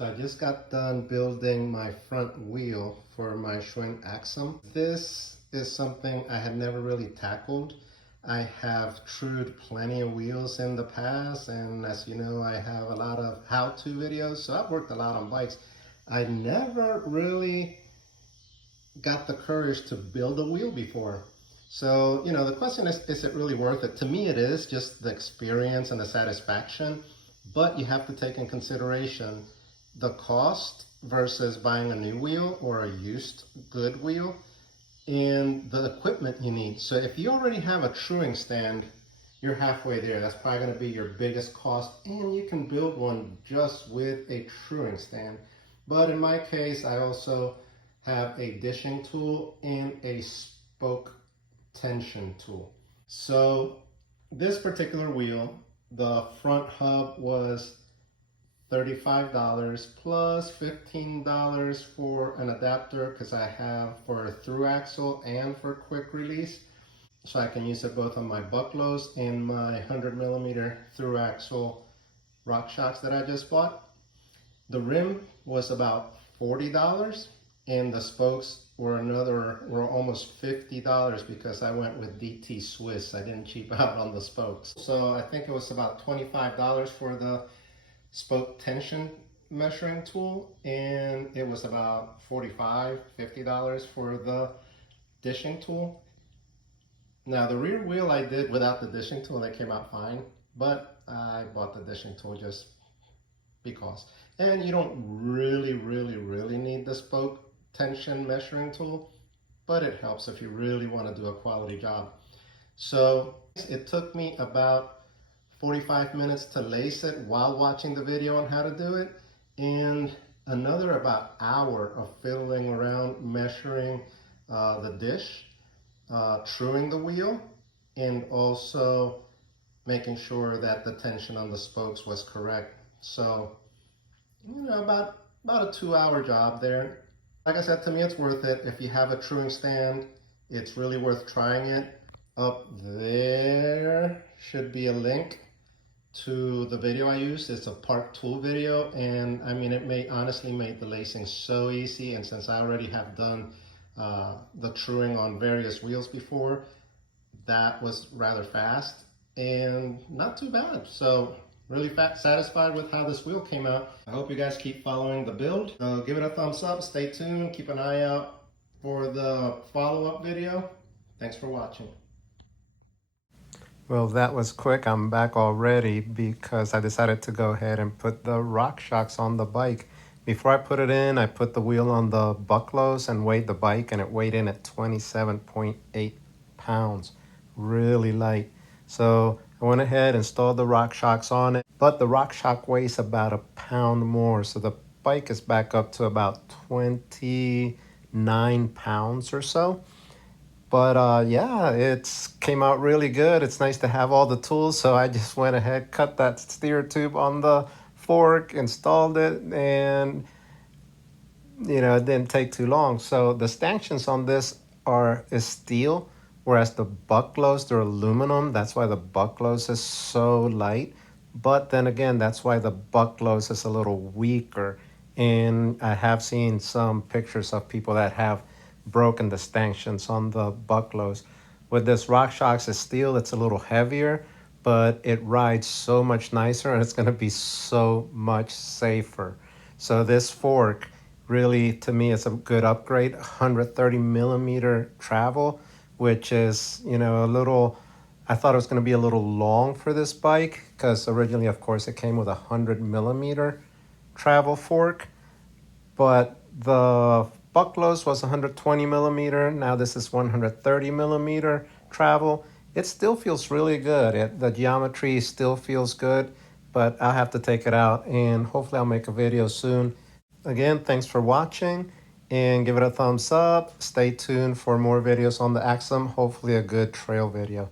So I just got done building my front wheel for my Schwinn Axum. This is something I had never really tackled. I have trued plenty of wheels in the past, and as you know, I have a lot of how-to videos, so I've worked a lot on bikes. I never really got the courage to build a wheel before. So, you know, the question is it really worth it? To me, it is, just the experience and the satisfaction, but you have to take in consideration the cost versus buying a new wheel or a used good wheel and the equipment you need. So if you already have a truing stand, you're halfway there. That's probably going to be your biggest cost, and you can build one just with a truing stand. But in my case, I also have a dishing tool and a spoke tension tool. So this particular wheel, the front hub was $35 plus $15 for an adapter because I have for a through axle and for quick release. So I can use it both on my bucklows and my 100mm through axle rock shocks that I just bought. The rim was about $40 and the spokes were almost $50 because I went with DT Swiss. I didn't cheap out on the spokes. So I think it was about $25 for the spoke tension measuring tool, and it was about $45–50 for the dishing tool. Now the rear wheel I did without the dishing tool and it came out fine, but I bought the dishing tool just because. And you don't really need the spoke tension measuring tool, but it helps if you really want to do a quality job. So it took me about 45 minutes to lace it while watching the video on how to do it, and another about hour of fiddling around measuring the dish, truing the wheel, and also making sure that the tension on the spokes was correct. So, you know, about a 2-hour job there. Like I said, to me it's worth it. If you have a truing stand, it's really worth trying it. Up there should be a link to the video I used. It's a part tool video, and I mean, it honestly made the lacing so easy, and since I already have done the truing on various wheels before, that was rather fast and not too bad. So really satisfied with how this wheel came out. I hope you guys keep following the build. So give it a thumbs up, stay tuned, keep an eye out for the follow-up video. Thanks for watching. Well, that was quick. I'm back already because I decided to go ahead and put the rock shocks on the bike. Before I put it in, I put the wheel on the bucklows and weighed the bike, and it weighed in at 27.8 pounds. Really light. So I went ahead and installed the rock shocks on it, but the rock shock weighs about a pound more. So the bike is back up to about 29 pounds or so. But yeah, it came out really good. It's nice to have all the tools. So I just went ahead, cut that steer tube on the fork, installed it, and you know, it didn't take too long. So the stanchions on this is steel, whereas the bucklows, they're aluminum. That's why the bucklows is so light. But then again, that's why the bucklows is a little weaker. And I have seen some pictures of people that have broken the stanchions on the bucklows. With this rock shocks is steel, it's a little heavier, but it rides so much nicer and it's going to be so much safer. So this fork really, to me, is a good upgrade. 130mm travel, which is, you know, a little, I thought it was going to be a little long for this bike because originally, of course, it came with a 100mm travel fork, but the bucklows was 120mm. Now this is 130mm travel. It still feels really good. The geometry still feels good, but I'll have to take it out and hopefully I'll make a video soon. Again, thanks for watching and give it a thumbs up. Stay tuned for more videos on the Axum, hopefully a good trail video.